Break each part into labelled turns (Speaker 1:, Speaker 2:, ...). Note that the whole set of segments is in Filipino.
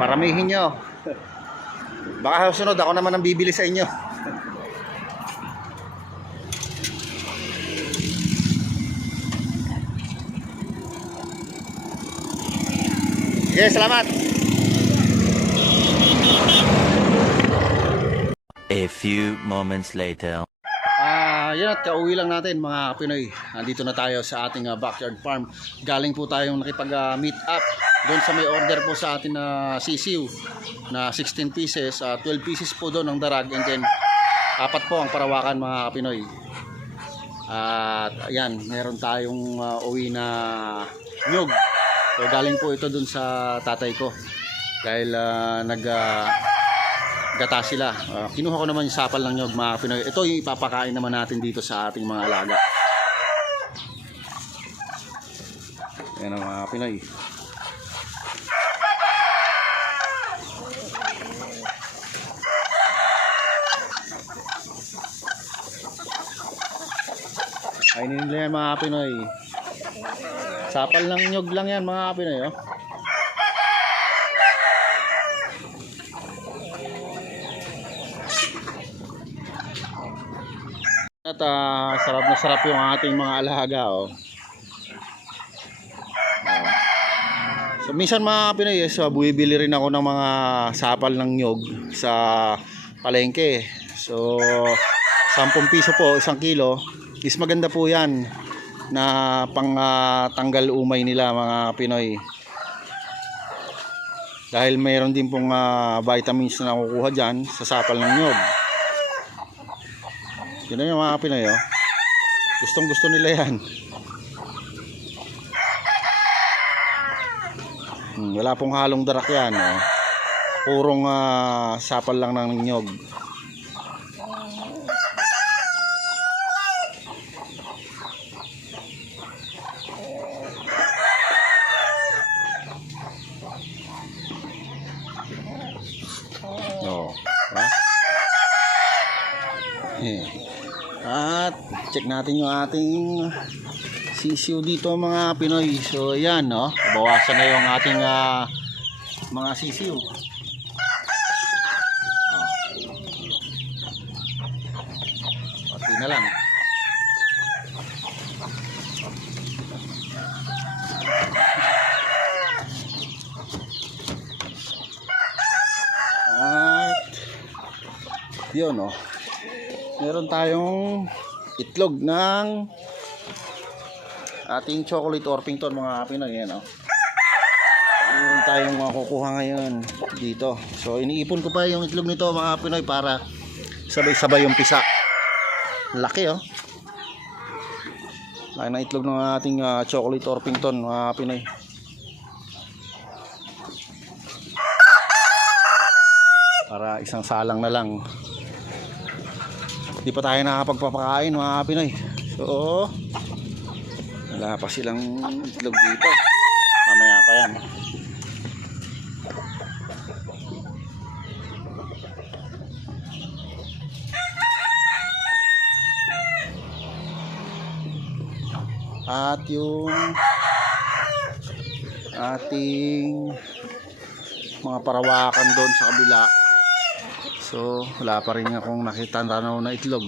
Speaker 1: Paramihin nyo. Baka susunod ako naman ang bibili sa inyo. Sige, salamat.
Speaker 2: A few moments later.
Speaker 1: Ah, yan at kauwi lang natin mga Pinoy. Nandito na tayo sa ating ah, backyard farm. Galing po tayong nakipag-meet up doon sa may order po sa atin na sisiw na 16 pieces, ah, 12 pieces po doon ng darag and then apat po ang parawakan mga Pinoy. At ayan, meron tayong ah, uwi na nyug. So galing po ito doon sa tatay ko. Dahil ah, nag ah, gata sila. Ah, kinuha ko naman yung sapal ng nyog mga Pinoy. Ito yung ipapakain naman natin dito sa ating mga alaga. Yan ang mga Pinoy. Kainin nila yan mga Pinoy. Sapal ng nyog lang yan mga Pinoy. Oh. At ah, sarap na sarap yung ating mga alaga oh. Oh. So minsan mga Pinoy, so, buibili rin ako ng mga sapal ng nyog sa palengke. So 10 piso po isang kilo. Is maganda po 'yan na pang ah, tanggal umay nila mga Pinoy. Dahil mayroon din pong ah, vitamins na nakukuha diyan sa sapal ng nyog. Yun na yung mga Pinoy, oh. Gustong gusto nila yan. Hmm, wala pong halong darak yan, oh. Purong ah, sapal lang ng nyog. Oh, ha? Eh. At check natin yung ating sisiw dito mga Pinoy. So yan no, bawasan na yung ating ah, mga sisiw. Oh. Pati na lang. At yun oh meron tayong itlog ng ating chocolate Orpington mga Pinoy yan oh. meron tayong makukuha ngayon dito. So iniipon ko pa yung itlog nito mga Pinoy para sabay-sabay yung pisa. Laki oh. Laki ng itlog ng ating ah, chocolate Orpington mga Pinoy. Para isang salang na lang Di pa tayo nakapagpapakain mga Pinoy. So, wala pa silang itlog dito. Mamaya pa yan. At yung ating mga parawakan doon sa kabila So, wala pa rin akong nakita tanaw na itlog.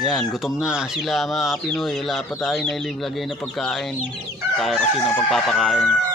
Speaker 1: Yan, gutom na sila mga Pinoy. Wala pa tayo na ilagay na pagkain. Tayo kasi ng pagpapakain.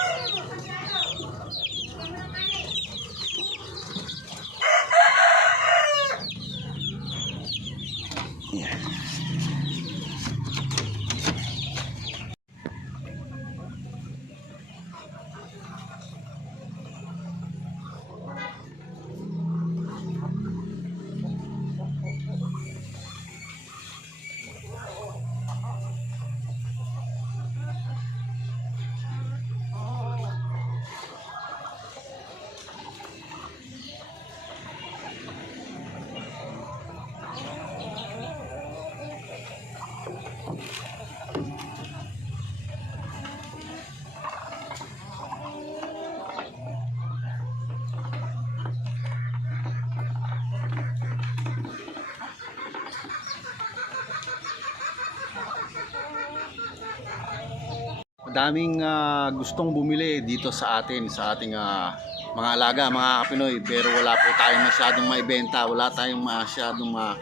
Speaker 1: Daming ah, gustong bumili dito sa atin, sa ating ah, mga alaga, mga Pinoy. Pero wala po tayong masyadong maibenta, wala tayong masyadong ma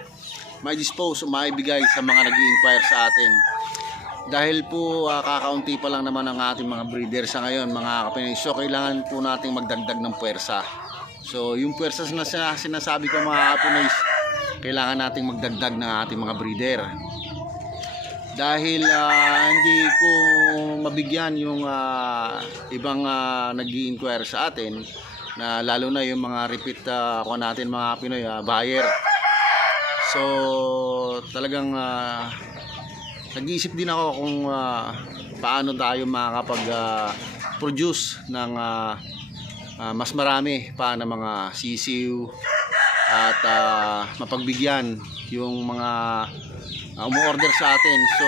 Speaker 1: may dispose o maibigay sa mga nag inquire sa atin. Dahil po ah, kakaunti pa lang naman ang ating mga breeder sa ngayon, mga Pinoy. So kailangan po nating magdagdag ng puwersa. So yung puwersa na sina- sinasabi ko mga Pinoy, kailangan nating magdagdag ng ating mga breeder dahil ah, hindi ko mabigyan yung ah, ibang nag inquire sa atin na lalo na yung mga repeat uh, ko natin mga Pinoy ah, buyer. So talagang ah, nag-iisip din ako kung ah, paano tayo makakapag ah, produce ng ah, ah, mas marami pa ng mga sisiw at ah, mapagbigyan yung mga uh, umu-order sa atin. So,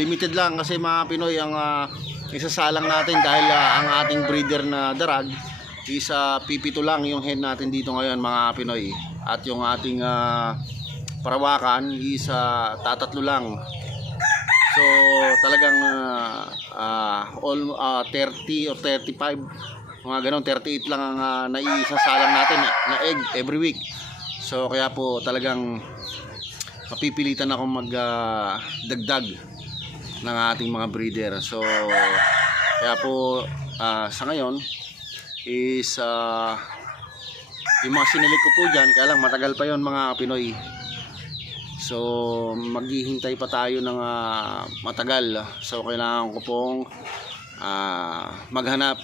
Speaker 1: limited lang kasi mga Pinoy ang uh, isasalang natin dahil ah, ang ating breeder na darag is uh, pipito lang yung hen natin dito ngayon mga Pinoy. At yung ating ah, parawakan is ah, tatatlo lang. So, talagang uh, uh, all, ah, 30 or 35 mga ganun, 38 lang ang uh, naisasalang natin na egg every week. So, kaya po talagang mapipilitan ako magdagdag ng ating mga breeder. So, kaya po ah, sa ngayon is ah, yung mga sinilig ko po dyan, kaya lang matagal pa yon mga Pinoy. So, maghihintay pa tayo ng ah, matagal. So, kailangan ko pong ah, maghanap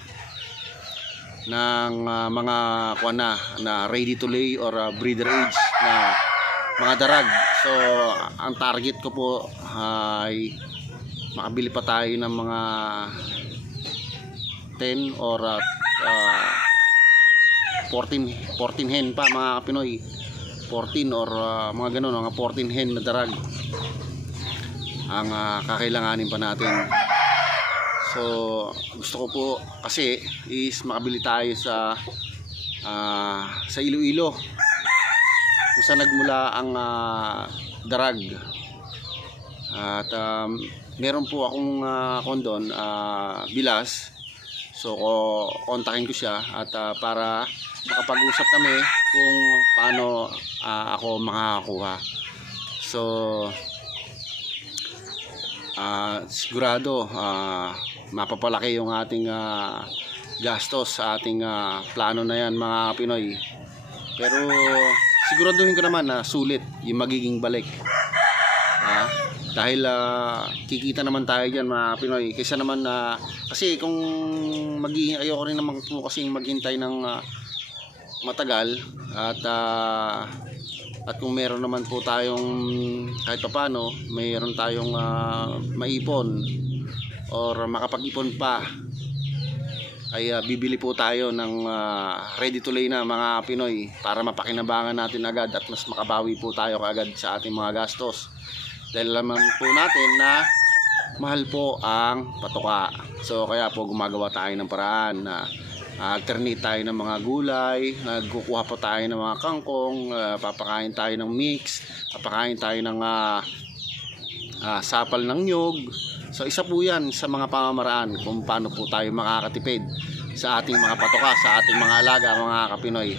Speaker 1: ng ah, mga kuwan na, na ready to lay or ah, breeder age na mga darag. So, ang target ko po ay makabili pa tayo ng mga 10 or uh, uh, 14 14 hen pa mga Pinoy. 14 or uh, mga ganun mga 14 hen na darag. Ang uh, kakailanganin pa natin so gusto ko po kasi is makabili tayo sa uh, sa Iloilo. Kung saan nagmula ang ah, darag. At um, meron po akong uh, ah, bilas. So ko kontakin ko siya at ah, para makapag-usap kami kung paano ah, ako makakakuha. So ah, sigurado ah, mapapalaki yung ating ah, gastos sa ating ah, plano na yan mga Pinoy pero siguraduhin ko naman na sulit yung magiging balik. Ha? Dahil ah, kikita naman tayo diyan mga Pinoy. Kaysa naman na kasi kung magiging ayoko rin naman po kasi maghintay ng ah, matagal at ah, at kung meron naman po tayong kahit paano, mayroon tayong ah, maipon or makapag-ipon pa ay ah, bibili po tayo ng ah, ready to lay na mga Pinoy para mapakinabangan natin agad at mas makabawi po tayo kaagad sa ating mga gastos. Dahil naman po natin na mahal po ang patuka. So kaya po gumagawa tayo ng paraan na ah, alternate tayo ng mga gulay, nagkukuha po tayo ng mga kangkong, ah, papakain tayo ng mix, papakain tayo ng ah, ah, sapal ng nyog. So isa po yan sa mga pamamaraan kung paano po tayo makakatipid sa ating mga patoka, sa ating mga alaga, mga kapinoy.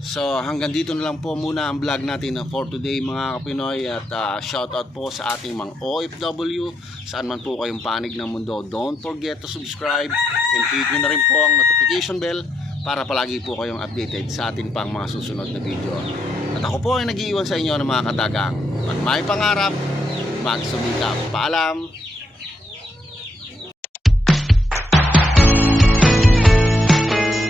Speaker 1: So hanggang dito na lang po muna ang vlog natin for today mga kapinoy at ah, shout out po sa ating mga OFW saan man po kayong panig ng mundo. Don't forget to subscribe and hit nyo na rin po ang notification bell para palagi po kayong updated sa ating pang mga susunod na video. At ako po ay nag-iiwan sa inyo ng mga kadagang. At may pangarap, magsumikap. Paalam!